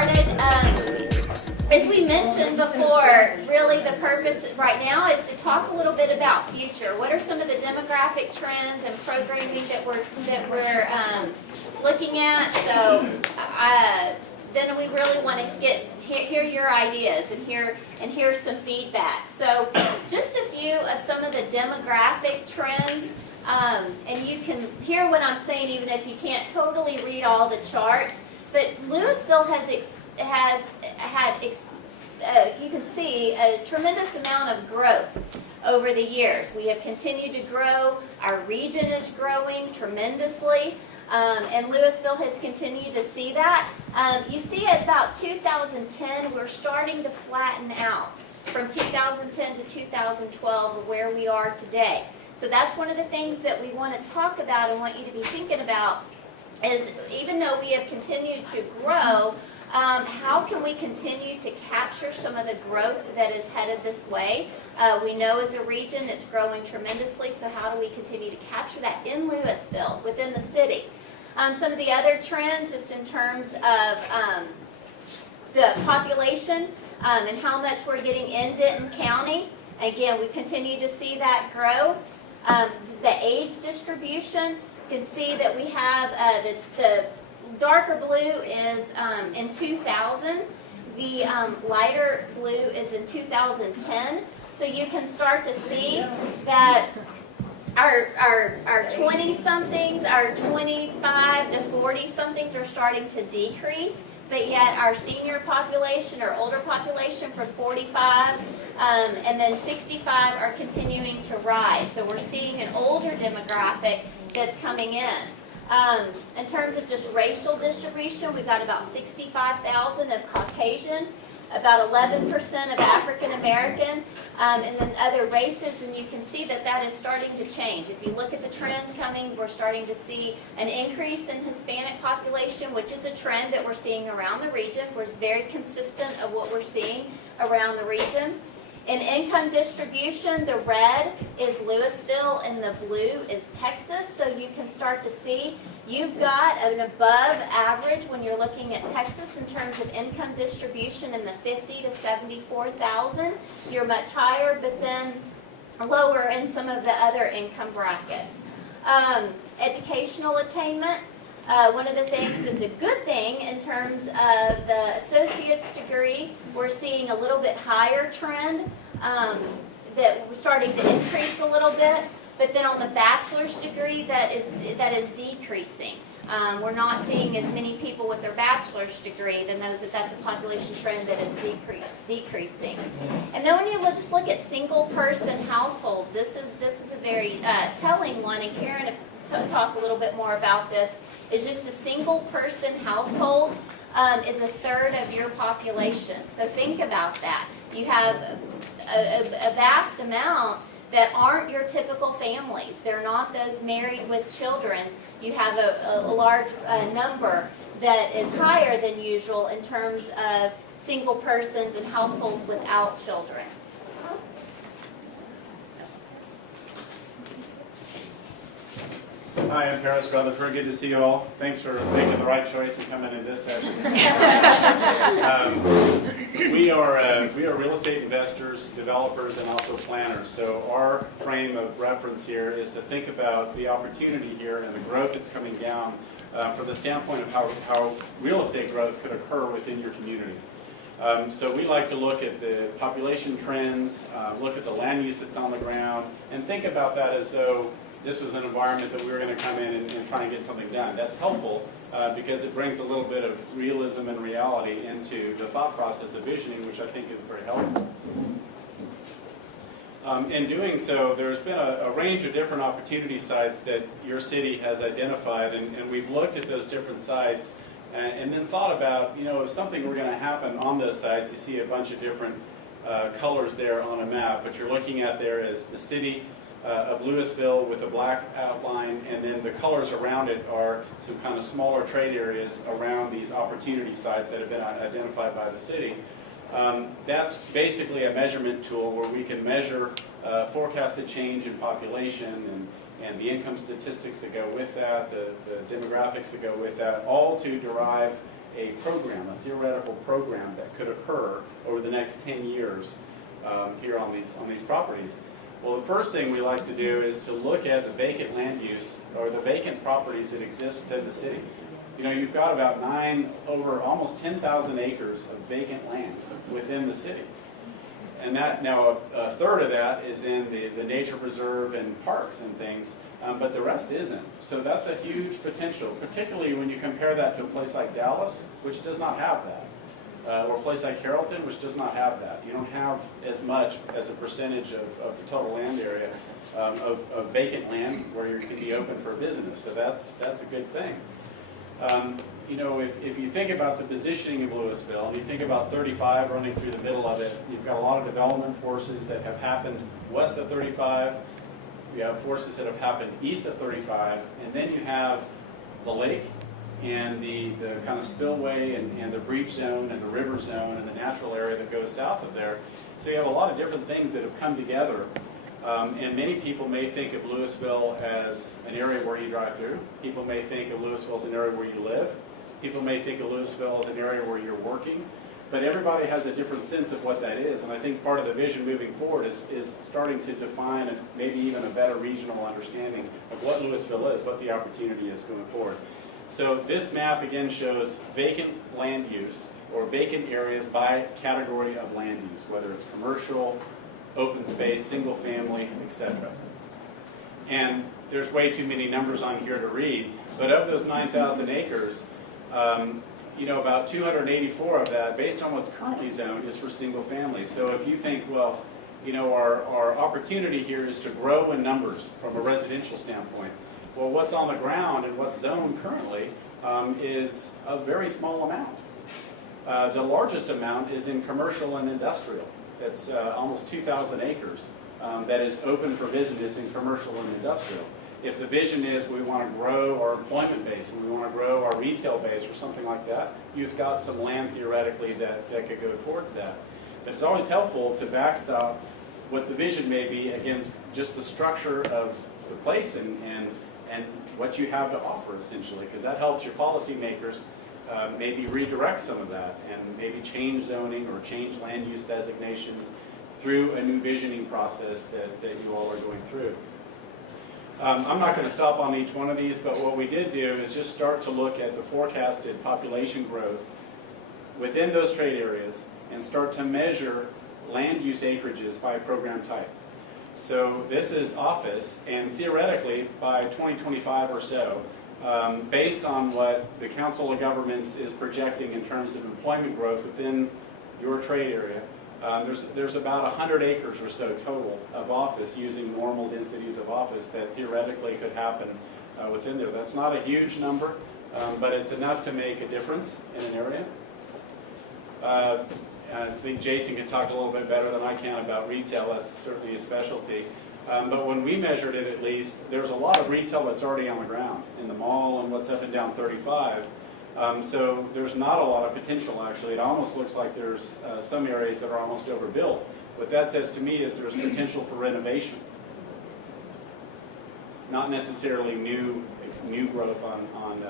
started. As we mentioned before, really the purpose right now is to talk a little bit about future. What are some of the demographic trends and programming that we're looking at? So then we really want to hear your ideas and hear some feedback. So just a few of some of the demographic trends. And you can hear what I'm saying even if you can't totally read all the charts. But Lewisville has had, you can see, a tremendous amount of growth over the years. We have continued to grow. Our region is growing tremendously. And Lewisville has continued to see that. You see at about 2010, we're starting to flatten out from 2010 to 2012 where we are today. So that's one of the things that we want to talk about and want you to be thinking about is even though we have continued to grow, how can we continue to capture some of the growth that is headed this way? We know as a region it's growing tremendously, so how do we continue to capture that in Lewisville, within the city? Some of the other trends just in terms of the population and how much we're getting in Denton County. Again, we continue to see that grow. The age distribution, you can see that we have the darker blue is in 2000. The lighter blue is in 2010. So you can start to see that our 20-somethings, our 25 to 40-somethings are starting to decrease. But yet our senior population, our older population from 45 and then 65 are continuing to rise. So we're seeing an older demographic that's coming in. In terms of just racial distribution, we've got about 65,000 of Caucasian, about 11% of African American, and then other races, and you can see that that is starting to change. If you look at the trends coming, we're starting to see an increase in Hispanic population, which is a trend that we're seeing around the region. We're very consistent of what we're seeing around the region. In income distribution, the red is Lewisville and the blue is Texas, so you can start to see you've got an above average when you're looking at Texas in terms of income distribution in the 50 to 74,000. You're much higher, but then lower in some of the other income brackets. Educational attainment. One of the things that's a good thing in terms of the associate's degree, we're seeing a little bit higher trend that we're starting to increase a little bit. But then on the bachelor's degree, that is decreasing. We're not seeing as many people with their bachelor's degree than those that's a population trend that is decreasing. And then when you just look at single-person households, this is a very telling one. And Karen will talk a little bit more about this. Is just a single-person household is a third of your population. So think about that. You have a vast amount that aren't your typical families. They're not those married with children. You have a large number that is higher than usual in terms of single persons and households without children. Hi, I'm Paris Rutherford. Good to see you all. Thanks for making the right choice and coming in this session. We are real estate investors, developers, and also planners. So our frame of reference here is to think about the opportunity here and the growth that's coming down from the standpoint of how real estate growth could occur within your community. So we like to look at the population trends, look at the land use that's on the ground, and think about that as though this was an environment that we were going to come in and try and get something done. That's helpful because it brings a little bit of realism and reality into the thought process of visioning, which I think is very helpful. In doing so, there's been a range of different opportunity sites that your city has identified, and we've looked at those different sites and then thought about, if something were going to happen on those sites. You see a bunch of different colors there on a map. What you're looking at there is the city of Lewisville with a black outline, and then the colors around it are some kind of smaller trade areas around these opportunity sites that have been identified by the city. That's basically a measurement tool where we can measure forecasted change in population and the income statistics that go with that, the demographics that go with that, all to derive a program, a theoretical program that could occur over the next 10 years here on these properties. Well, the first thing we like to do is to look at the vacant land use or the vacant properties that exist within the city. You know, you've got about over almost 10,000 acres of vacant land within the city. And that, now a third of that is in the nature preserve and parks and things, but the rest isn't. So that's a huge potential, particularly when you compare that to a place like Dallas, which does not have that, or a place like Carrollton, which does not have that. You don't have as much as a percentage of the total land area of vacant land where you can be open for business. So that's a good thing. You know, if you think about the positioning of Lewisville, and you think about 35 running through the middle of it, you've got a lot of development forces that have happened west of 35. You have forces that have happened east of 35, and then you have the lake and the kind of spillway and the breach zone and the river zone and the natural area that goes south of there. So you have a lot of different things that have come together. And many people may think of Lewisville as an area where you drive through. People may think of Lewisville as an area where you live. People may think of Lewisville as an area where you're working. But everybody has a different sense of what that is. And I think part of the vision moving forward is starting to define maybe even a better regional understanding of what Lewisville is, what the opportunity is going forward. So this map again shows vacant land use or vacant areas by category of land use, whether it's commercial, open space, single family, etc. And there's way too many numbers on here to read, but of those 9,000 acres, you know, about 284 of that, based on what's currently zoned, is for single family. So if you think, well, you know, our opportunity here is to grow in numbers from a residential standpoint. Well, what's on the ground and what's zoned currently is a very small amount. The largest amount is in commercial and industrial. It's almost 2,000 acres that is open for business in commercial and industrial. If the vision is we want to grow our employment base and we want to grow our retail base or something like that, you've got some land theoretically that could go towards that. But it's always helpful to backstop what the vision may be against just the structure of the place and what you have to offer essentially, because that helps your policymakers maybe redirect some of that and maybe change zoning or change land use designations through a new visioning process that you all are going through. I'm not going to stop on each one of these, but what we did do is just start to look at the forecasted population growth within those trade areas and start to measure land use acreages by program type. So this is office, and theoretically by 2025 or so, based on what the Council of Governments is projecting in terms of employment growth within your trade area, there's about 100 acres or so total of office using normal densities of office that theoretically could happen within there. That's not a huge number, but it's enough to make a difference in an area. I think Jason can talk a little bit better than I can about retail. That's certainly a specialty. But when we measured it, at least, there's a lot of retail that's already on the ground in the mall and what's up and down 35. So there's not a lot of potential, actually. It almost looks like there's some areas that are almost overbuilt. What that says to me is there's potential for renovation, not necessarily new growth on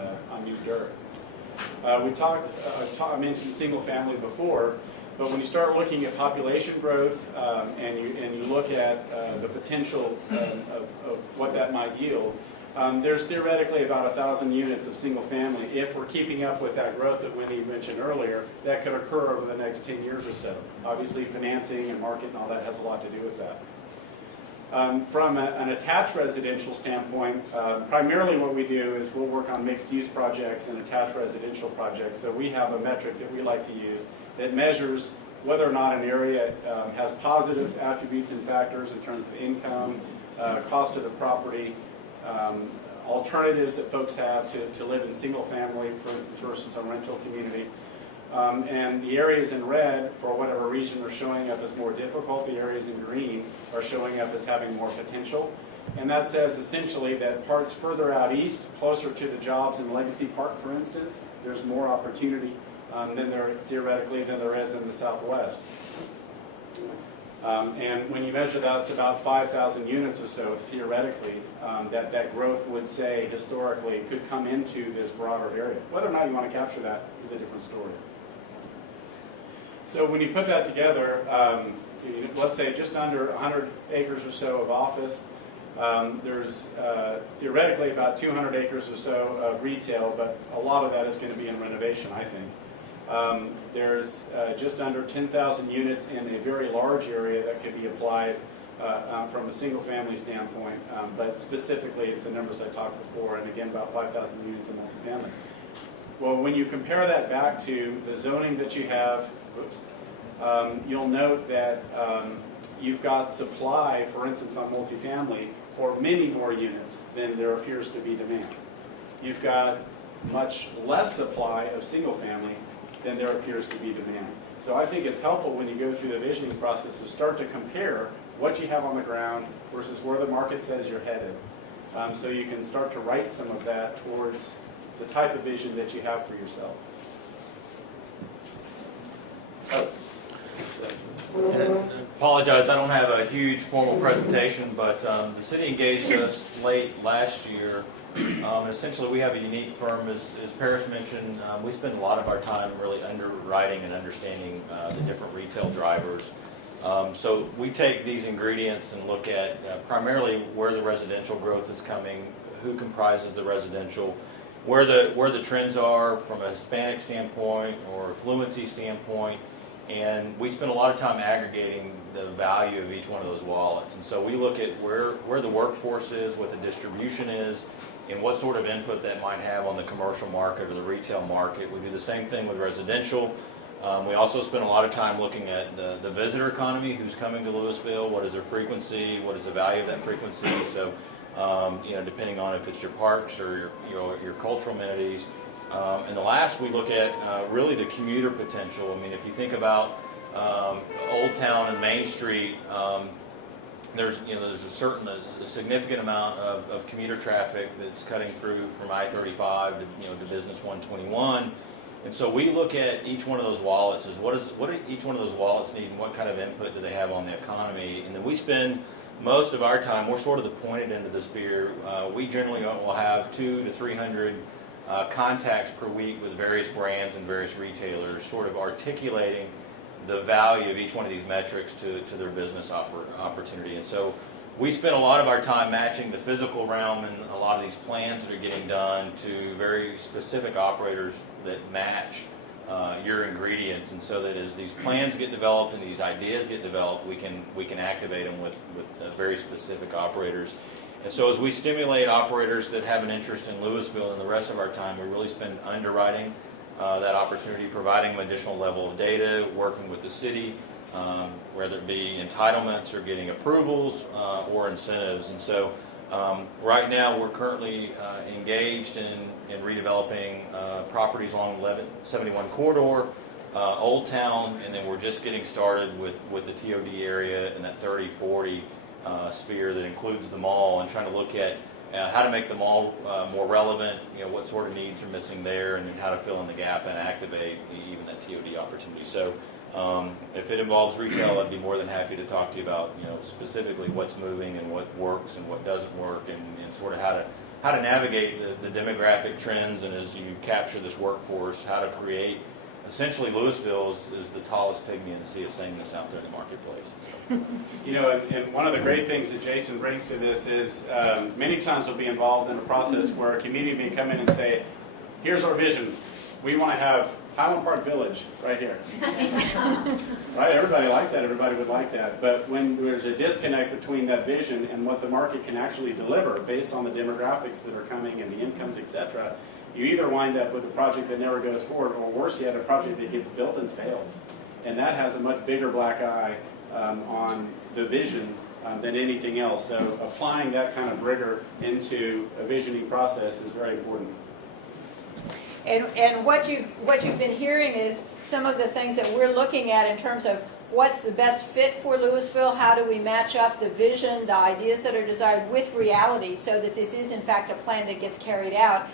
new dirt. I mentioned single family before, but when you start looking at population growth and you look at the potential of what that might yield, there's theoretically about 1,000 units of single family, if we're keeping up with that growth that Wendy mentioned earlier, that could occur over the next 10 years or so. Obviously financing and market and all that has a lot to do with that. From an attached residential standpoint, primarily what we do is we'll work on mixed-use projects and attached residential projects. So we have a metric that we like to use that measures whether or not an area has positive attributes and factors in terms of income, cost of the property, alternatives that folks have to live in single family, for instance, versus a rental community. And the areas in red, for whatever reason, are showing up as more difficult. The areas in green are showing up as having more potential. And that says essentially that parts further out east, closer to the jobs in Legacy Park, for instance, there's more opportunity than there is in the Southwest. And when you measure that, it's about 5,000 units or so, theoretically, that growth would say historically could come into this broader area. Whether or not you want to capture that is a different story. So when you put that together, let's say just under 100 acres or so of office, there's theoretically about 200 acres or so of retail, but a lot of that is going to be in renovation, I think. There's just under 10,000 units in a very large area that could be applied from a single-family standpoint, but specifically it's the numbers I talked before, and again about 5,000 units in multifamily. Well, when you compare that back to the zoning that you have, you'll note that you've got supply, for instance, on multifamily for many more units than there appears to be demand. You've got much less supply of single family than there appears to be demand. So I think it's helpful when you go through the visioning process to start to compare what you have on the ground versus where the market says you're headed. So you can start to write some of that towards the type of vision that you have for yourself. And apologize, I don't have a huge formal presentation, but the city engaged us late last year. Essentially, we have a unique firm, as Paris mentioned. We spend a lot of our time really underwriting and understanding the different retail drivers. So we take these ingredients and look at primarily where the residential growth is coming, who comprises the residential, where the trends are from a Hispanic standpoint or a fluency standpoint. And we spend a lot of time aggregating the value of each one of those wallets. And so we look at where the workforce is, what the distribution is, and what sort of input that might have on the commercial market or the retail market. We do the same thing with residential. We also spend a lot of time looking at the visitor economy, who's coming to Lewisville, what is their frequency, what is the value of that frequency. So, depending on if it's your parks or your cultural amenities. And the last, we look at really the commuter potential. I mean, if you think about Old Town and Main Street, there's a significant amount of commuter traffic that's cutting through from I-35 to Business 121. And so we look at each one of those wallets as what do each one of those wallets need and what kind of input do they have on the economy. And then we spend most of our time, we're sort of the pointed end of the spear. We generally will have 200 to 300 contacts per week with various brands and various retailers, sort of articulating the value of each one of these metrics to their business opportunity. And so we spend a lot of our time matching the physical realm and a lot of these plans that are getting done to very specific operators that match your ingredients. And so that as these plans get developed and these ideas get developed, we can activate them with very specific operators. And so as we stimulate operators that have an interest in Lewisville, and the rest of our time we really spend underwriting that opportunity, providing them additional level of data, working with the city, whether it be entitlements or getting approvals or incentives. And so right now we're currently engaged in redeveloping properties along the 1171 corridor, Old Town, and then we're just getting started with the TOD area and that 30-40 sphere that includes the mall, and trying to look at how to make the mall more relevant, what sort of needs are missing there, and then how to fill in the gap and activate even that TOD opportunity. So if it involves retail, I'd be more than happy to talk to you about specifically what's moving and what works and what doesn't work, and sort of how to navigate the demographic trends, and as you capture this workforce, how to create. Essentially, Lewisville is the tallest pygmy in the sea of sameness out there in the marketplace. And one of the great things that Jason brings to this is many times we'll be involved in a process where a community may come in and say, here's our vision. We want to have Highland Park Village right here. Right? Everybody likes that. Everybody would like that. But when there's a disconnect between that vision and what the market can actually deliver based on the demographics that are coming and the incomes, etc., you either wind up with a project that never goes forward, or worse yet, a project that gets built and fails. And that has a much bigger black eye on the vision than anything else. So applying that kind of rigor into a visioning process is very important. And what you've been hearing is some of the things that we're looking at in terms of what's the best fit for Lewisville, how do we match up the vision, the ideas that are desired with reality so that this is in fact a plan that gets carried out.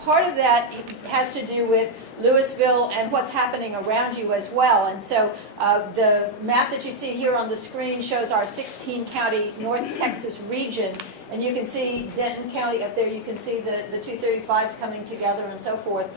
Part of that has to do with Lewisville and what's happening around you as well. And so the map that you see here on the screen shows our 16-county North Texas region. And you can see Denton County up there. You can see the 235s coming together and so forth.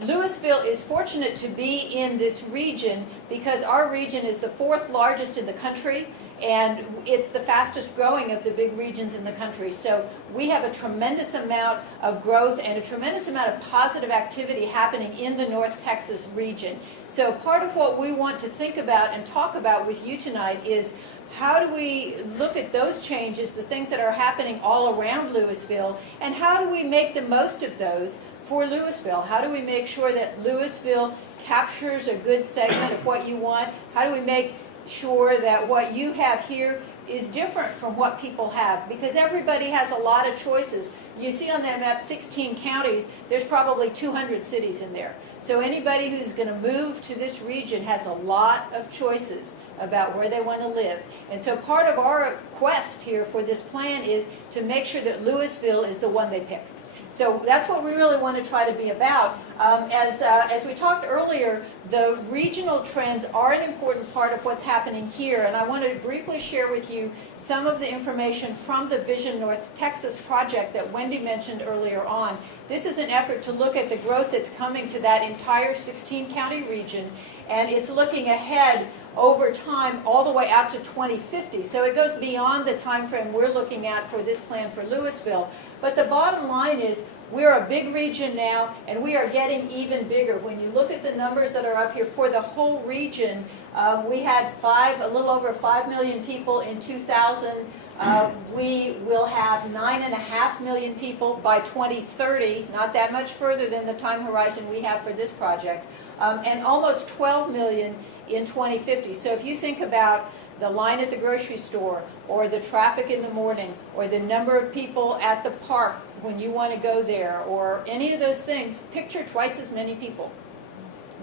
Lewisville is fortunate to be in this region because our region is the 4th largest in the country, and it's the fastest growing of the big regions in the country. So we have a tremendous amount of growth and a tremendous amount of positive activity happening in the North Texas region. So part of what we want to think about and talk about with you tonight is how do we look at those changes, the things that are happening all around Lewisville, and how do we make the most of those for Lewisville? How do we make sure that Lewisville captures a good segment of what you want? How do we make sure that what you have here is different from what people have? Because everybody has a lot of choices. You see on that map 16 counties, there's probably 200 cities in there. So anybody who's going to move to this region has a lot of choices about where they want to live. And so part of our quest here for this plan is to make sure that Lewisville is the one they pick. So that's what we really want to try to be about. As we talked earlier, the regional trends are an important part of what's happening here, and I want to briefly share with you some of the information from the Vision North Texas project that Wendy mentioned earlier on. This is an effort to look at the growth that's coming to that entire 16-county region, and it's looking ahead over time all the way out to 2050. So it goes beyond the time frame we're looking at for this plan for Lewisville. But the bottom line is we're a big region now, and we are getting even bigger. When you look at the numbers that are up here for the whole region, we had a little over 5 million people in 2000. We will have 9.5 million people by 2030, not that much further than the time horizon we have for this project, and almost 12 million in 2050. So if you think about the line at the grocery store, or the traffic in the morning, or the number of people at the park when you want to go there, or any of those things, picture twice as many people.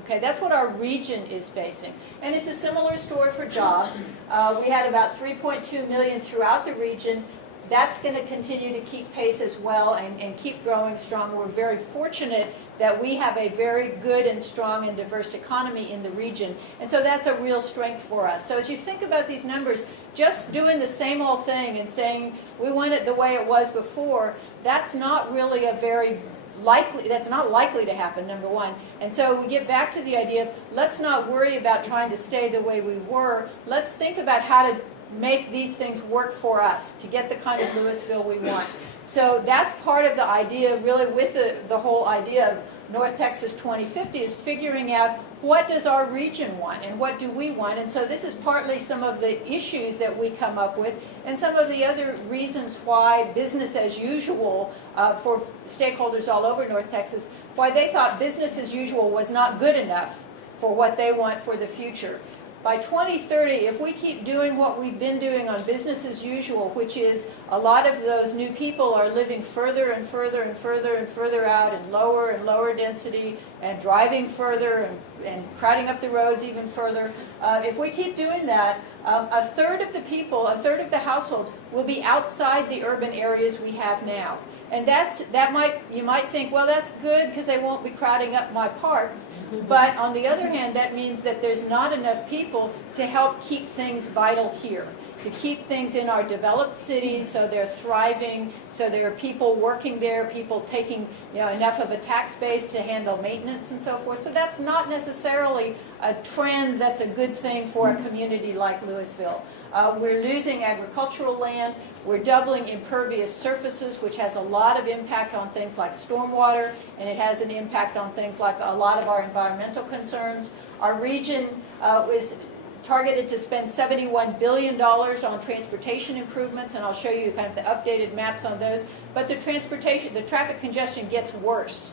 Okay, that's what our region is facing. And it's a similar story for jobs. We had about 3.2 million throughout the region. That's going to continue to keep pace as well and keep growing strong. We're very fortunate that we have a very good and strong and diverse economy in the region. And so that's a real strength for us. So as you think about these numbers, just doing the same old thing and saying we want it the way it was before, that's not really that's not likely to happen, number one. And so we get back to the idea of let's not worry about trying to stay the way we were. Let's think about how to make these things work for us to get the kind of Lewisville we want. So that's part of the idea, really, with the whole idea of North Texas 2050 is figuring out what does our region want and what do we want. And so this is partly some of the issues that we come up with and some of the other reasons why business as usual for stakeholders all over North Texas, why they thought business as usual was not good enough for what they want for the future. By 2030, if we keep doing what we've been doing on business as usual, which is a lot of those new people are living further and further and further and further out in lower and lower density and driving further and crowding up the roads even further, if we keep doing that, a third of the people, a third of the households will be outside the urban areas we have now. And you might think, well, that's good because they won't be crowding up my parks. But on the other hand, that means that there's not enough people to help keep things vital here, to keep things in our developed cities so they're thriving, so there are people working there, people taking enough of a tax base to handle maintenance and so forth. So that's not necessarily a trend that's a good thing for a community like Lewisville. We're losing agricultural land. We're doubling impervious surfaces, which has a lot of impact on things like stormwater, and it has an impact on things like a lot of our environmental concerns. Our region is targeted to spend $71 billion on transportation improvements, and I'll show you kind of the updated maps on those. But the traffic congestion gets worse.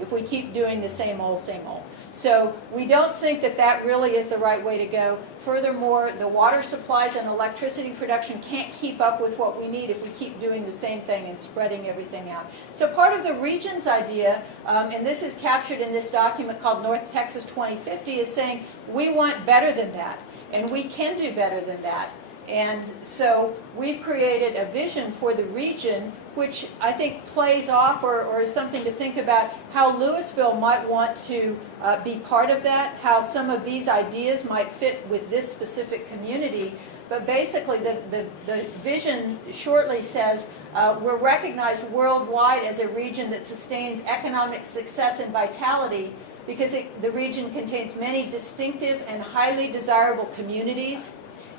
if we keep doing the same old, same old. So we don't think that that really is the right way to go. Furthermore, the water supplies and electricity production can't keep up with what we need if we keep doing the same thing and spreading everything out. So part of the region's idea, and this is captured in this document called North Texas 2050, is saying we want better than that, and we can do better than that. And so we've created a vision for the region, which I think plays off or is something to think about how Lewisville might want to be part of that, how some of these ideas might fit with this specific community. But basically the vision shortly says we're recognized worldwide as a region that sustains economic success and vitality because the region contains many distinctive and highly desirable communities.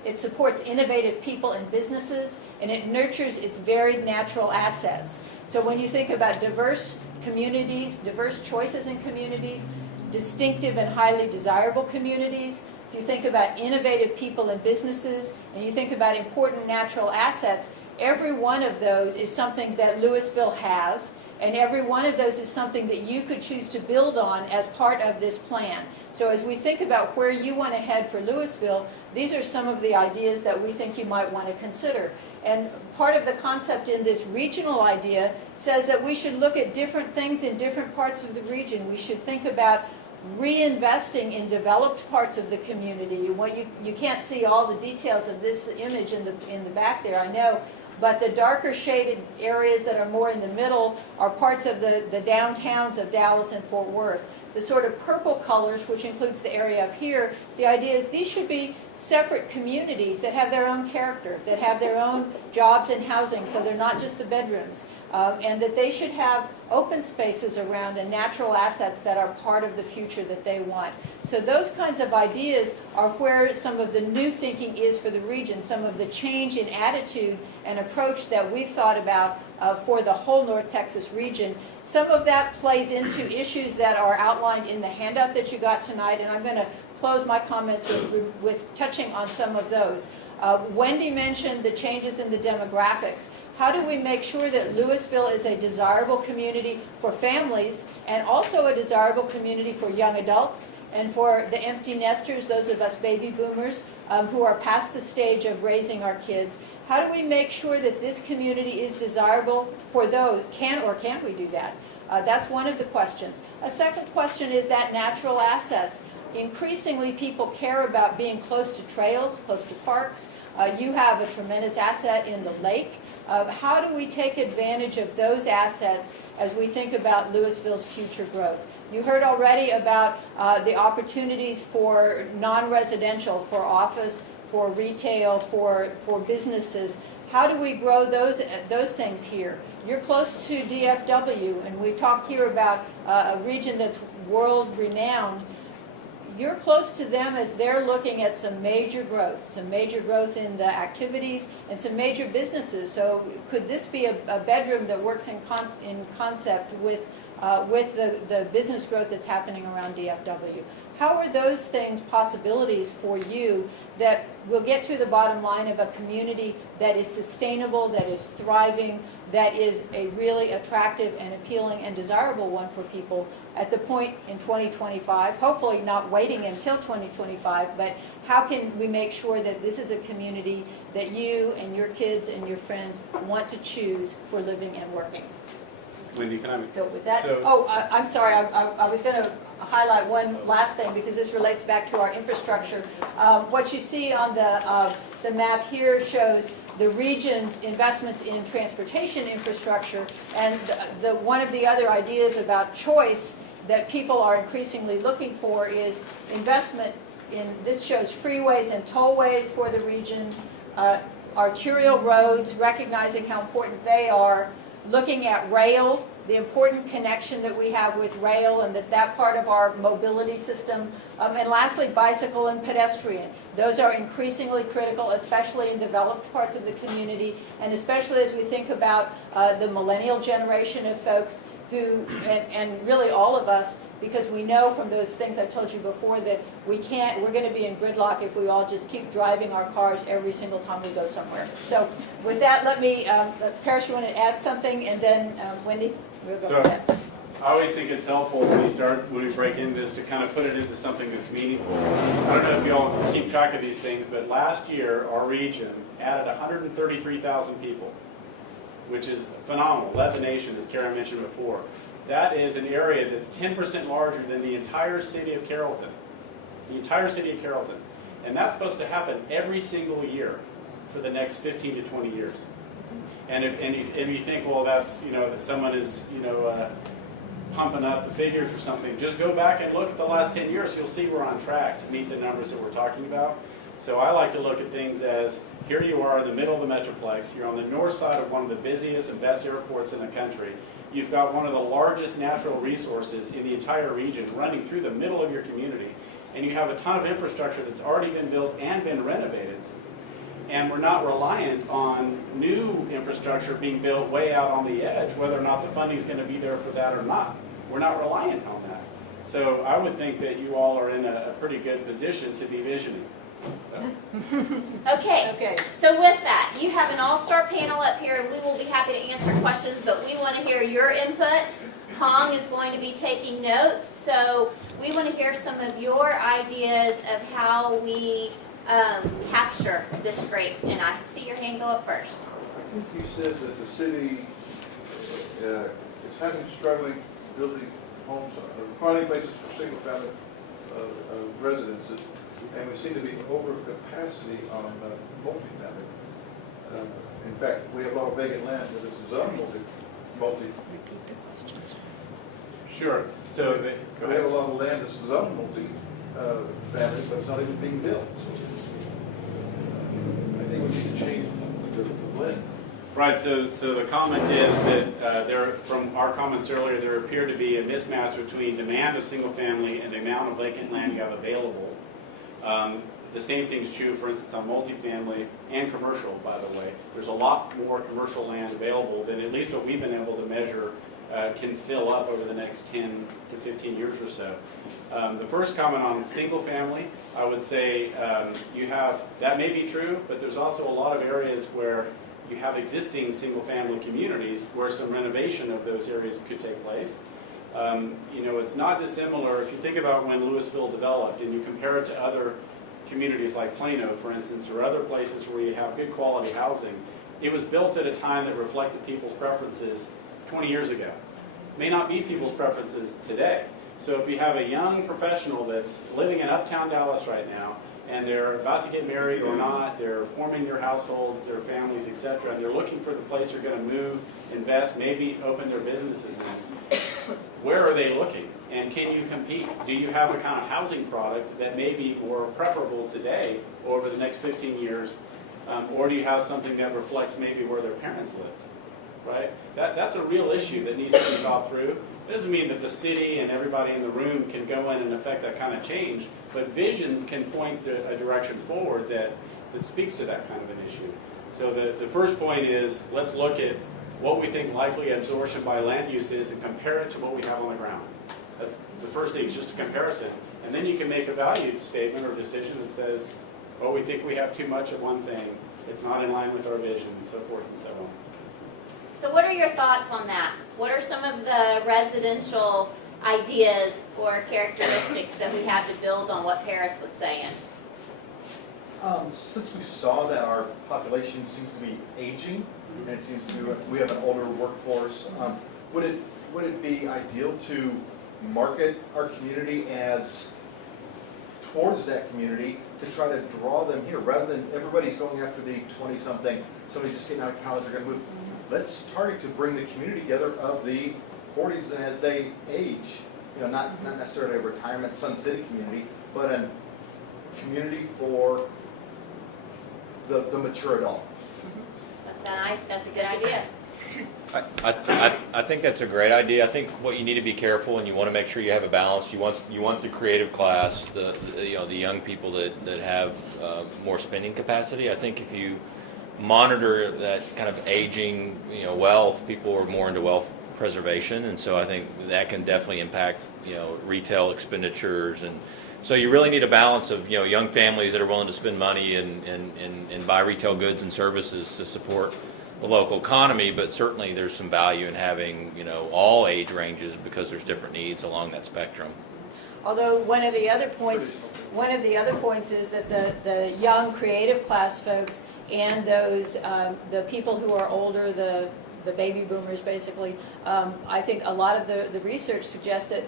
It supports innovative people and businesses, and it nurtures its varied natural assets. So when you think about diverse communities, diverse choices in communities, distinctive and highly desirable communities, if you think about innovative people and businesses, and you think about important natural assets, every one of those is something that Lewisville has, and every one of those is something that you could choose to build on as part of this plan. So as we think about where you want to head for Lewisville, these are some of the ideas that we think you might want to consider. And part of the concept in this regional idea says that we should look at different things in different parts of the region. We should think about reinvesting in developed parts of the community. What you can't see all the details of this image in the back there, I know, but the darker shaded areas that are more in the middle are parts of the downtowns of Dallas and Fort Worth. The sort of purple colors, which includes the area up here, the idea is these should be separate communities that have their own character, that have their own jobs and housing, so they're not just the bedrooms, and that they should have open spaces around and natural assets that are part of the future that they want. So those kinds of ideas are where some of the new thinking is for the region, some of the change in attitude and approach that we've thought about for the whole North Texas region. Some of that plays into issues that are outlined in the handout that you got tonight, and I'm going to close my comments with touching on some of those. Wendy mentioned the changes in the demographics. How do we make sure that Lewisville is a desirable community for families and also a desirable community for young adults and for the empty nesters, those of us baby boomers who are past the stage of raising our kids? How do we make sure that this community is desirable for those? Can't we do that? That's one of the questions. A second question is that natural assets. Increasingly, people care about being close to trails, close to parks. You have a tremendous asset in the lake. How do we take advantage of those assets as we think about Lewisville's future growth? You heard already about the opportunities for non-residential, for office, for retail, for businesses. How do we grow those things here? You're close to DFW, and we talk here about a region that's world-renowned. You're close to them as they're looking at some major growth in the activities and some major businesses. So could this be a bedroom that works in concept with the business growth that's happening around DFW? How are those things possibilities for you that will get to the bottom line of a community that is sustainable, that is thriving, that is a really attractive and appealing and desirable one for people at the point in 2025, hopefully not waiting until 2025, but how can we make sure that this is a community that you and your kids and your friends want to choose for living and working? Wendy, can I? So with that, I'm sorry, I was going to highlight one last thing because this relates back to our infrastructure. What you see on the map here shows the region's investments in transportation infrastructure, and one of the other ideas about choice that people are increasingly looking for is investment in, this shows freeways and tollways for the region, arterial roads, recognizing how important they are, looking at rail, the important connection that we have with rail and that part of our mobility system, and lastly, bicycle and pedestrian. Those are increasingly critical, especially in developed parts of the community, and especially as we think about the millennial generation of folks who, and really all of us, because we know from those things I told you before that we're going to be in gridlock if we all just keep driving our cars every single time we go somewhere. So with that, let me, Paris, you want to add something, and then Wendy, we'll go from that. I always think it's helpful when we break into this to kind of put it into something that's meaningful. I don't know if you all keep track of these things, but last year our region added 133,000 people, which is phenomenal. Led the nation, as Karen mentioned before. That is an area that's 10% larger than the entire city of Carrollton. The entire city of Carrollton. And that's supposed to happen every single year for the next 15 to 20 years. And if you think, well, that's, that someone is, pumping up the figures or something, just go back and look at the last 10 years. You'll see we're on track to meet the numbers that we're talking about. So I like to look at things as, here you are in the middle of the Metroplex. You're on the north side of one of the busiest and best airports in the country. You've got one of the largest natural resources in the entire region running through the middle of your community. And you have a ton of infrastructure that's already been built and been renovated. And we're not reliant on new infrastructure being built way out on the edge, whether or not the funding's going to be there for that or not. We're not reliant on that. So I would think that you all are in a pretty good position to be visioning. Okay. So with that, you have an all-star panel up here, and we will be happy to answer questions, but we want to hear your input. Hong is going to be taking notes, so we want to hear some of your ideas of how we capture this great. And I see your hand go up first. I think you said that the city is having struggling building homes, finding places for single-family residences, and we seem to be over capacity on multifamily. In fact, we have a lot of vacant land that is multi. Sure. So We have a lot of land that's zoned multi-family, but it's not even being built. So, I think we need to change the blend. Right, so the comment is that from our comments earlier, there appeared to be a mismatch between demand of single family and the amount of vacant land you have available. The same thing's true, for instance, on multifamily and commercial, by the way. There's a lot more commercial land available than at least what we've been able to measure can fill up over the next 10 to 15 years or so. The first comment on single family, I would say that may be true, but there's also a lot of areas where you have existing single-family communities where some renovation of those areas could take place. It's not dissimilar if you think about when Lewisville developed and you compare it to other communities like Plano, for instance, or other places where you have good quality housing. It was built at a time that reflected people's preferences 20 years ago. It may not be people's preferences today. So if you have a young professional that's living in uptown Dallas right now, and they're about to get married or not, they're forming their households, their families, etc., and they're looking for the place they're going to move, invest, maybe open their businesses in. Where are they looking? And can you compete? Do you have a kind of housing product that may be more preferable today or over the next 15 years? Or do you have something that reflects maybe where their parents lived? Right? That's a real issue that needs to be thought through. It doesn't mean that the city and everybody in the room can go in and affect that kind of change, but visions can point a direction forward that speaks to that kind of an issue. So the first point is, let's look at what we think likely absorption by land use is and compare it to what we have on the ground. That's the first thing, is just a comparison. And then you can make a value statement or decision that says, oh, we think we have too much of one thing, it's not in line with our vision, and so forth and so on. So what are your thoughts on that? What are some of the residential ideas or characteristics that we have to build on what Paris was saying? Since we saw that our population seems to be aging, and it seems to be we have an older workforce, would it be ideal to market our community as towards that community to try to draw them here, rather than everybody's going after the 20-something, somebody's just getting out of college, they're going to move. Let's target to bring the community together of the 40s and as they age, not necessarily a retirement Sun City community, but a community for the mature adult. That's a good idea. I think that's a great idea. I think what you need to be careful, and you want to make sure you have a balance. You want the creative class, the young people that have more spending capacity. I think if you monitor that kind of aging, wealth, people are more into wealth preservation, and so I think that can definitely impact, retail expenditures, and so you really need a balance of, young families that are willing to spend money and buy retail goods and services to support the local economy, but certainly there's some value in having, all age ranges because there's different needs along that spectrum. Although one of the other points is that the young creative class folks and those the people who are older, the baby boomers basically, I think a lot of the research suggests that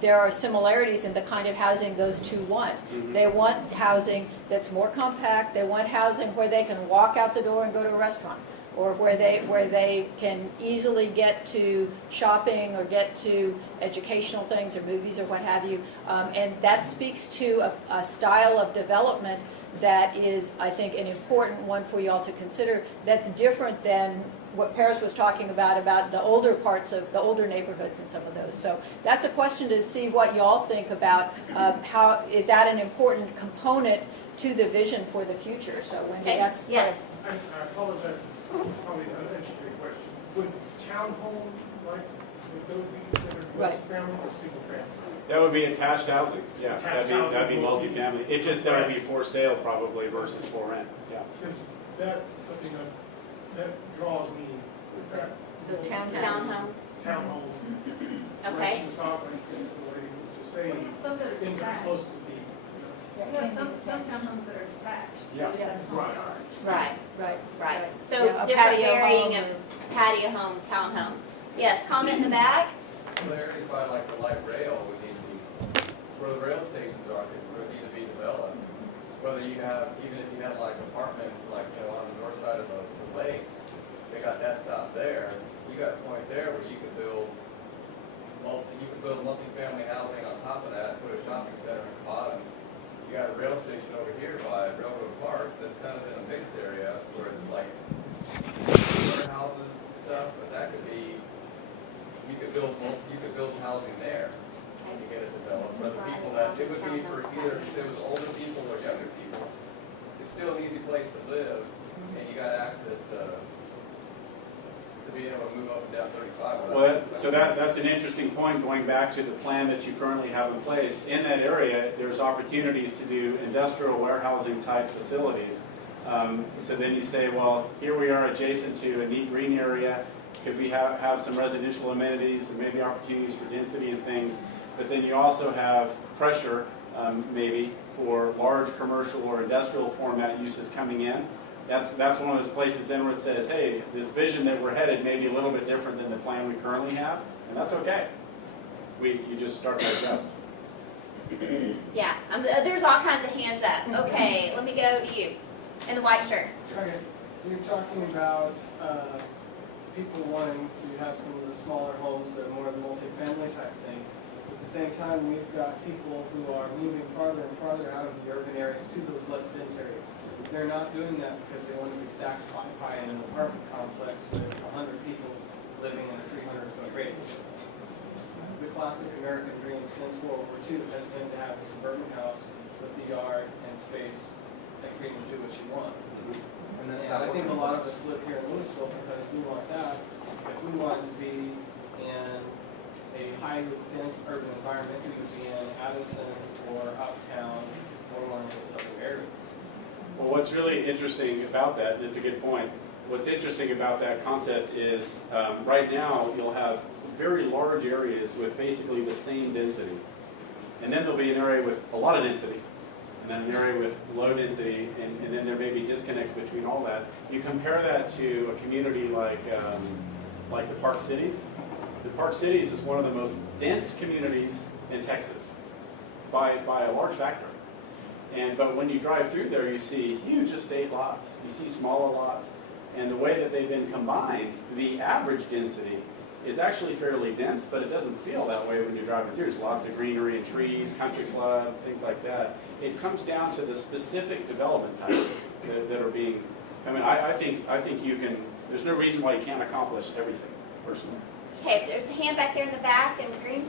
there are similarities in the kind of housing those two want. Mhm. They want housing that's more compact. They want housing where they can walk out the door and go to a restaurant, or where they can easily get to shopping or get to educational things or movies or what have you. And that speaks to a style of development that is, I think, an important one for you all to consider. That's different than what Paris was talking about the older parts of the older neighborhoods and some of those. So that's a question to see what you all think about. How is that an important component to the vision for the future? So Wendy, Okay. that's Yes. I apologize, this is probably an uninteresting question. Would townhome, would those be considered Right. multifamily or single family? That would be attached housing, yeah, Attached that'd be housing. multifamily. It just, that would be for sale probably versus for rent, yeah. Because that's something that draws me, is that. The Townhomes. Townhomes. Like Okay. she was talking, and what he was just saying, Some that are things are detached. close to be, Some townhomes that are detached. Yeah. That's home Right. yards. Right. So Yeah, a different patio varying home of patio home, townhomes. Yes, comment in the back? Well, areas by like the light rail would need to be, where the rail stations are, it would need to be developed. Whether you have, even if you had like apartment, like, on the north side of the lake, they got that stop there. You got a point there where you could build multi-family housing on top of that, put a shopping center at the bottom. You got a rail station over here by Railroad Park that's kind of in a mixed area where it's like warehouses and stuff, but that could be, you could build housing there and you get it developed. For the people that, it would be for either, if it was older people or younger people. It's still an easy place to live and you got access to being able to move up and down 35. Well, that's an interesting point, going back to the plan that you currently have in place. In that area, there's opportunities to do industrial warehousing type facilities. So then you say, well, here we are adjacent to a neat green area. Could we have some residential amenities and maybe opportunities for density and things? But then you also have pressure, maybe, for large commercial or industrial format uses coming in. That's one of those places then where it says, hey, this vision that we're headed may be a little bit different than the plan we currently have, and that's okay. You just start to adjust. Yeah, there's all kinds of hands up. Okay, let me go to you in the white shirt. Okay, you're talking about people wanting to have some of the smaller homes that are more of the multifamily type thing. At the same time, we've got people who are moving farther and farther out of the urban areas to those less dense areas. They're not doing that because they want to be stacked high in an apartment complex with 100 people living in a 300-foot radius. The classic American dream since World War II has been to have a suburban house with a yard and space and freedom to do what you want. And that's And how I think a lot of us live here in Lewisville because we want that. If we wanted to be in a highly dense urban environment, we would be in Addison or Uptown or one of those other areas. Well, what's really interesting about that, and it's a good point, what's interesting about that concept is right now you'll have very large areas with basically the same density. And then there'll be an area with a lot of density, and then an area with low density, and then there may be disconnects between all that. You compare that to a community like the Park Cities. The Park Cities is one of the most dense communities in Texas by a large factor. But when you drive through there, you see huge estate lots, you see smaller lots, and the way that they've been combined, the average density is actually fairly dense, but it doesn't feel that way when you're driving through. There's lots of greenery and trees, country club, things like that. It comes down to the specific development types that are being, I think you can, there's no reason why you can't accomplish everything, personally. Okay, there's a hand back there in the back in the green.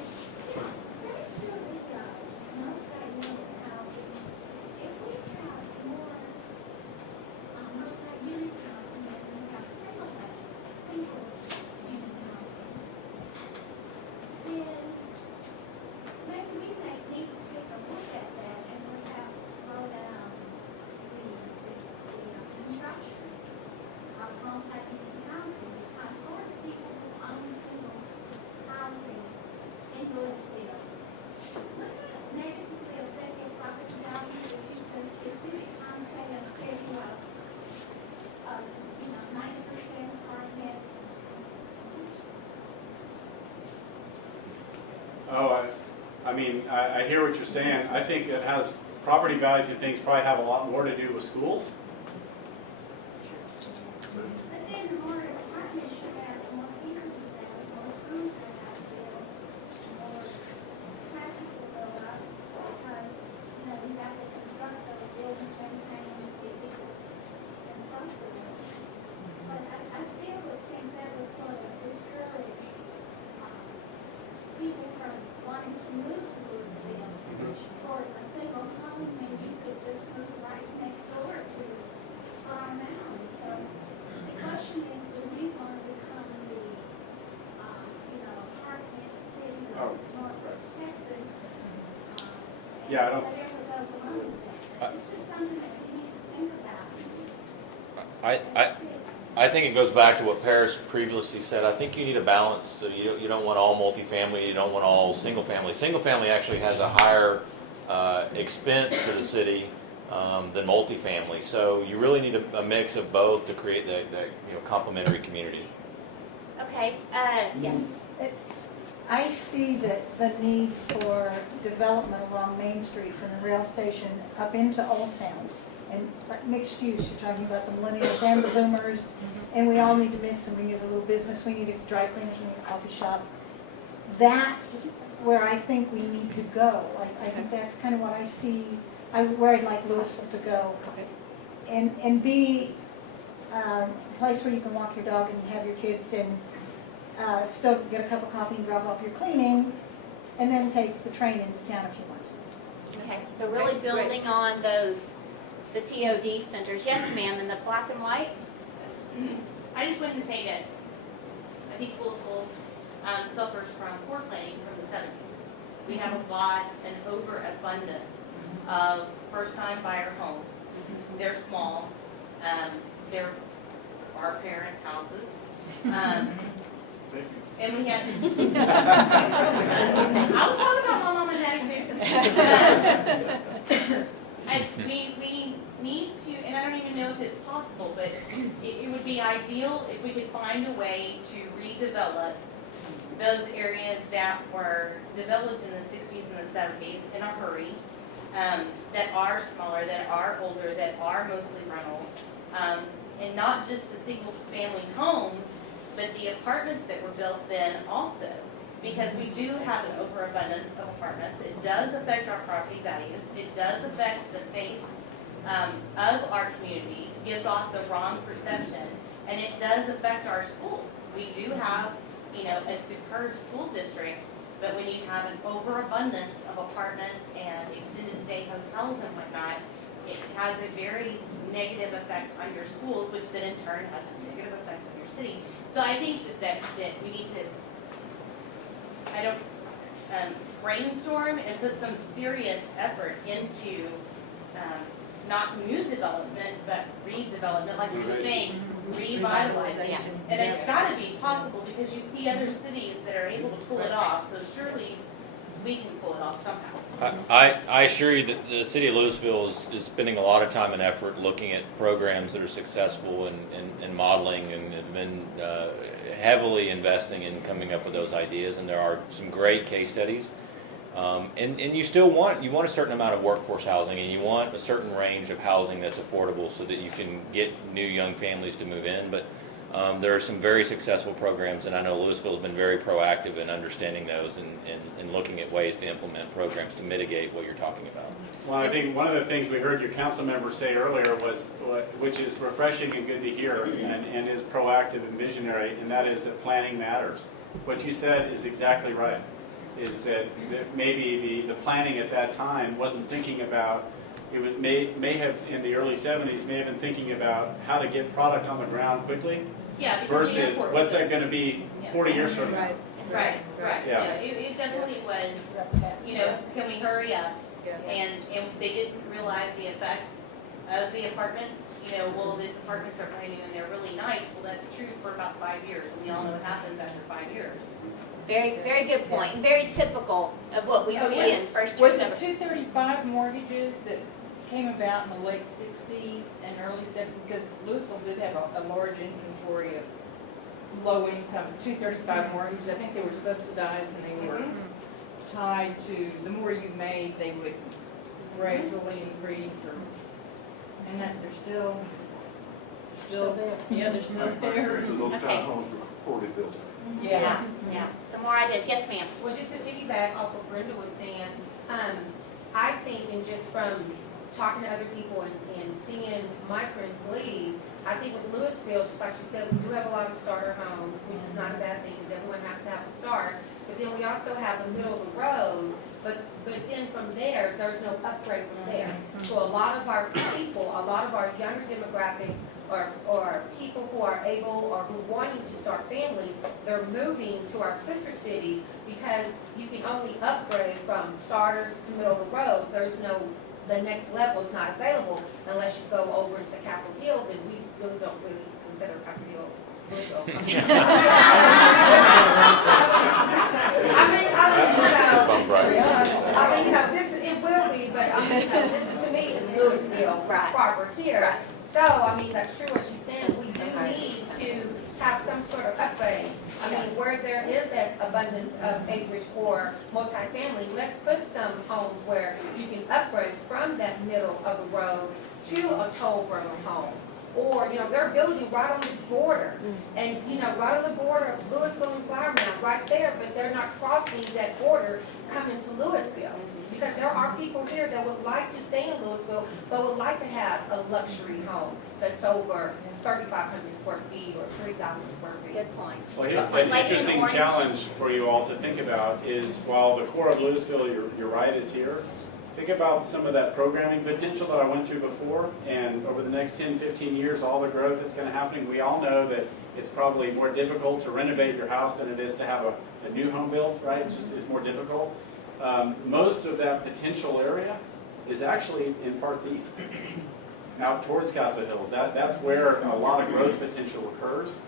Contacting the Oh, I mean, I hear what you're saying. I think it has property values and things probably have a lot more to do with schools. But then the more apartments you have, the more people you have, the more schools you have to build, the more taxes will go up, because, you know, you have to construct those buildings, maintain them, get people, and so forth. So I still would think that would sort of discourage people from wanting to move to Lewisville. For a single home, maybe you could just move right next door to Farm Mound. So the question is, do we want to become the, apartment city of North Texas? Yeah, I don't- Whatever goes along with that. It's just something that we need to think about. I think it goes back to what Paris previously said. I think you need a balance. So you don't want all multifamily. You don't want all single family. Single family actually has a higher expense to the city than multifamily. So you really need a mix of both to create that complementary community. Okay, yes. I see the need for development along Main Street from the rail station up into Old Town. And like mixed use, you're talking about the millennials and the boomers, and we all need to mix, and we need a little business, we need a dry cleaners, we need a coffee shop. That's where I think we need to go. I think that's kind of what I see, where I'd like Lewisville to go. And be a place where you can walk your dog and have your kids and still get a cup of coffee and drop off your cleaning, and then take the train into town if you want to. Okay, so really Okay, great. building on those, the TOD centers. Yes, ma'am, in the black and white? I just wanted to say that I think Lewisville suffers from poor planning from the 70s. We have a lot, an overabundance of first-time buyer homes. They're small. They're our parents' houses. And we had, I was talking about my mom and dad too. And we need to, and I don't even know if it's possible, but it would be ideal if we could find a way to redevelop those areas that were developed in the 60s and the 70s in a hurry, that are smaller, that are older, that are mostly rental, and not just the single family homes, but the apartments that were built then also, because we do have an overabundance of apartments. It does affect our property values. It does affect the face of our community, gives off the wrong perception, and it does affect our schools. We do have, a superb school district, but when you have an overabundance of apartments and extended stay hotels and whatnot, it has a very negative effect on your schools, which then in turn has a negative effect on your city. So I think that we need to, brainstorm and put some serious effort into not new development, but redevelopment, like we were saying, revitalizing. And it's got to be possible because you see other cities that are able to pull it off, so surely we can pull it off somehow. I assure you that the city of Lewisville is spending a lot of time and effort looking at programs that are successful in modeling, and have been heavily investing in coming up with those ideas. And there are some great case studies. And you still want a certain amount of workforce housing, and you want a certain range of housing that's affordable so that you can get new young families to move in. But there are some very successful programs, and I know Lewisville has been very proactive in understanding those and looking at ways to implement programs to mitigate what you're talking about. Well, I think one of the things we heard your council member say earlier was, which is refreshing and good to hear, and is proactive and visionary, and that is that planning matters. What you said is exactly right, is that maybe the planning at that time wasn't thinking about, may have, in the early 70s, may have been thinking about how to get product on the ground quickly, Yeah, because the versus airport what's was that going to be 40 years from now? Right. Yeah. It definitely was, can we hurry up? And they didn't realize the effects of the apartments. These apartments are brand new and they're really nice. Well, that's true for about 5 years, and we all know what happens after 5 years. Very, very good point. Very typical of what we see in first year. Was it 235 mortgages that came about in the late 60s and early 70s? Because Lewisville did have a large inventory of low-income 235 mortgages. I think they were subsidized and they were tied to, the more you made, they would gradually increase, or, and that they're still, there. yeah, they're still there. Those Okay. townhomes were poorly built. Yeah. Yeah, some more ideas, yes ma'am. Well, just to piggyback off what Brenda was saying, I think, and just from talking to other people and seeing my friends leave, I think with Lewisville, just like she said, we do have a lot of starter homes, which is not a bad thing, because everyone has to have a start. But then we also have the middle of the road, but then from there, there's no upgrade from there. So a lot of our people, a lot of our younger demographic, or people who are able or who are wanting to start families, they're moving to our sister cities because you can only upgrade from starter to middle of the road. There's no, the next level is not available unless you go over to Castle Hills, and we really don't really consider Castle Hills. It will be, but this to me is Lewisville proper here. So, I mean, that's true what she's saying, we do need to have some sort of upgrade. I mean, where there is that abundance of acreage for multifamily, let's put some homes where you can upgrade from that middle of the road to a toll road home. Or, they're building right on the border, and, right on the border of Lewisville and Flower Mound, right there, but they're not crossing that border coming to Lewisville. Because there are people here that would like to stay in Lewisville, but would like to have a luxury home that's over 3,500 square feet or 3,000 square feet. Good point. Well, here's an interesting challenge for you all to think about is while the core of Lewisville, you're right, is here, think about some of that programming potential that I went through before, and over the next 10, 15 years, all the growth that's going to happen. We all know that it's probably more difficult to renovate your house than it is to have a new home built, right? It's more difficult. Most of that potential area is actually in parts east, out towards Castle Hills. That's where a lot of growth potential occurs,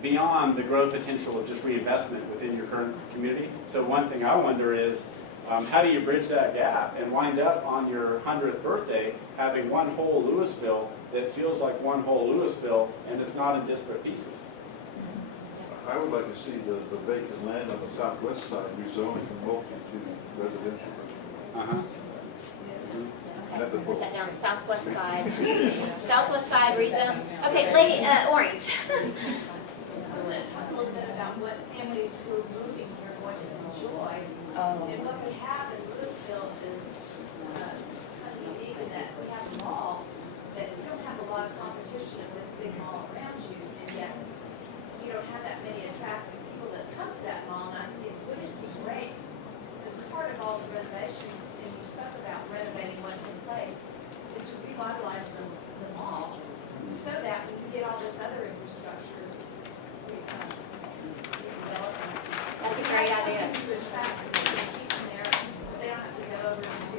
beyond the growth potential of just reinvestment within your current community. So one thing I wonder is, how do you bridge that gap and wind up on your 100th birthday having one whole Lewisville that feels like one whole Lewisville and it's not in disparate pieces? I would like to see the vacant land on the southwest side rezoned from multi to residential. Okay, we'll put that down, southwest side. Southwest side rezone. Okay, Lady Orange. I was going to talk a little bit about what families who are moving here are going to enjoy. And what we have in Lewisville is kind of unique in that we have a mall that you don't have a lot of competition in this big mall around you, and yet you don't have that many attractive people that come to that mall. And I think it would be great as part of all the renovation, and you spoke about renovating what's in place, is to revitalize the mall so that we can get all this other infrastructure developed. That's a great idea. To attract people to keep them there, so they don't have to go over to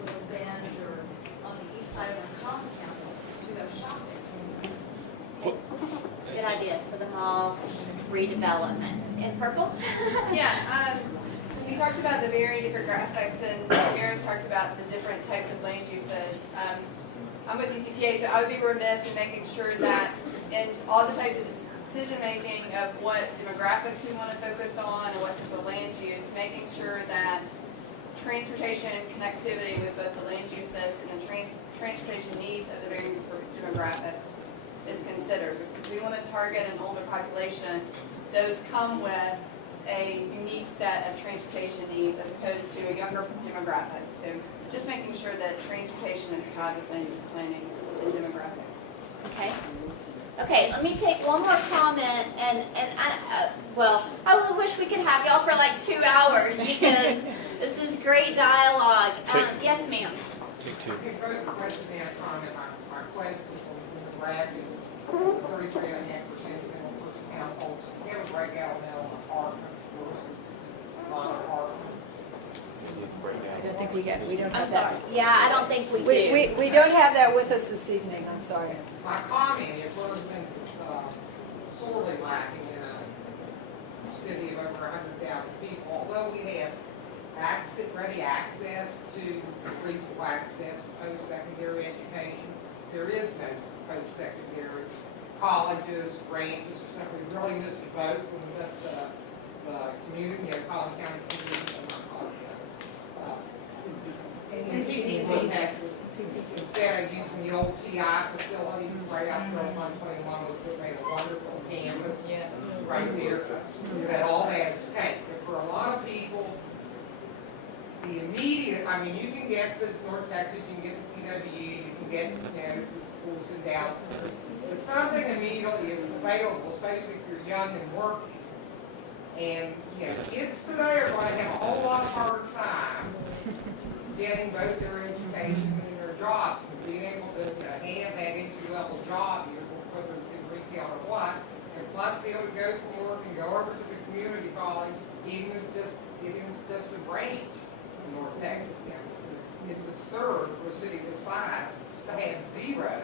Little Bend or on the east side of the common county to go shopping. Good idea. So the mall redevelopment. In purple? Yeah, we talked about the very different graphics, and Maris talked about the different types of land uses. I'm with DCTA, so I would be remiss in making sure that in all the types of decision-making of what demographics we want to focus on and what's the land use, making sure that transportation connectivity with both the land uses and the transportation needs of the various demographics is considered. If we want to target an older population, those come with a unique set of transportation needs as opposed to a younger demographic. So just making sure that transportation is tied with land use planning and demographic. Okay. Okay, let me take one more comment, and I wish we could have y'all for like 2 hours because this is great dialogue. Yes, ma'am. Take two. Okay, first question me a comment. Our question in the graph is 33.5% single person households. We have a breakout now on apartments versus non-apartment. I don't think we don't I'm have sorry. that. Yeah, I don't think we do. We don't have that with us this evening, I'm sorry. My comment is one of the things that's sorely lacking in a city of over 100,000 people. Although we have ready access to reasonable access to post-secondary education, there is no post-secondary colleges, branches, or something. We really missed the boat when we left the community of Collin County community and our college here that all that is cake. But for a lot of people, the immediate, I mean, you can get to North Texas, you can get to TWU, you can get, the schools in Dallas. But something immediately is available, especially if you're young and working. And, kids today are going to have a whole lot harder time getting both their education and their jobs, and being able to, have that entry-level job, whether it's in retail or what, and plus be able to go to work and go over to the community college, even if it's just a branch in North Texas now. It's absurd for a city this size to have zero,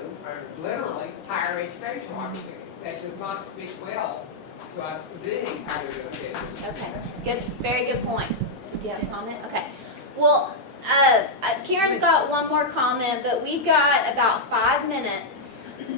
literally, higher educational opportunities. That does not speak well to us to be higher education. Okay, good, very good point. Did you have a comment? Okay. Well, Karen's got one more comment, but we've got about 5 minutes.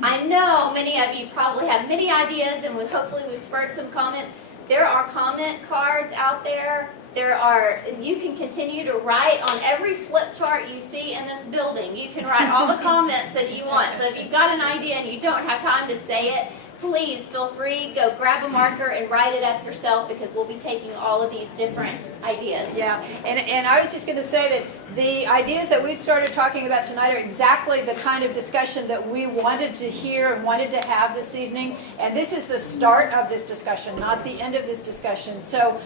I know many of you probably have many ideas, and hopefully we've spurred some comment. There are comment cards out there. You can continue to write on every flip chart you see in this building. You can write all the comments that you want. So if you've got an idea and you don't have time to say it, please feel free, go grab a marker and write it up yourself, because we'll be taking all of these different ideas. Yeah, and I was just going to say that the ideas that we've started talking about tonight are exactly the kind of discussion that we wanted to hear and wanted to have this evening. And this is the start of this discussion, not the end of this discussion. So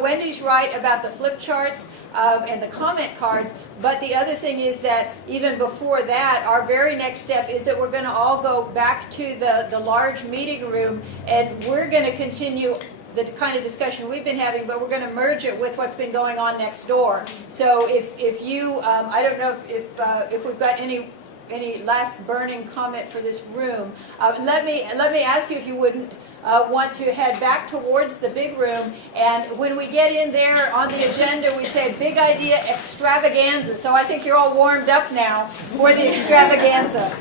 Wendy's right about the flip charts and the comment cards. But the other thing is that even before that, our very next step is that we're going to all go back to the large meeting room, and we're going to continue the kind of discussion we've been having, but we're going to merge it with what's been going on next door. So if you, I don't know if we've got any last burning comment for this room. Let me ask you if you wouldn't want to head back towards the big room, and when we get in there on the agenda we say big idea extravaganza. So I think you're all warmed up now for the extravaganza.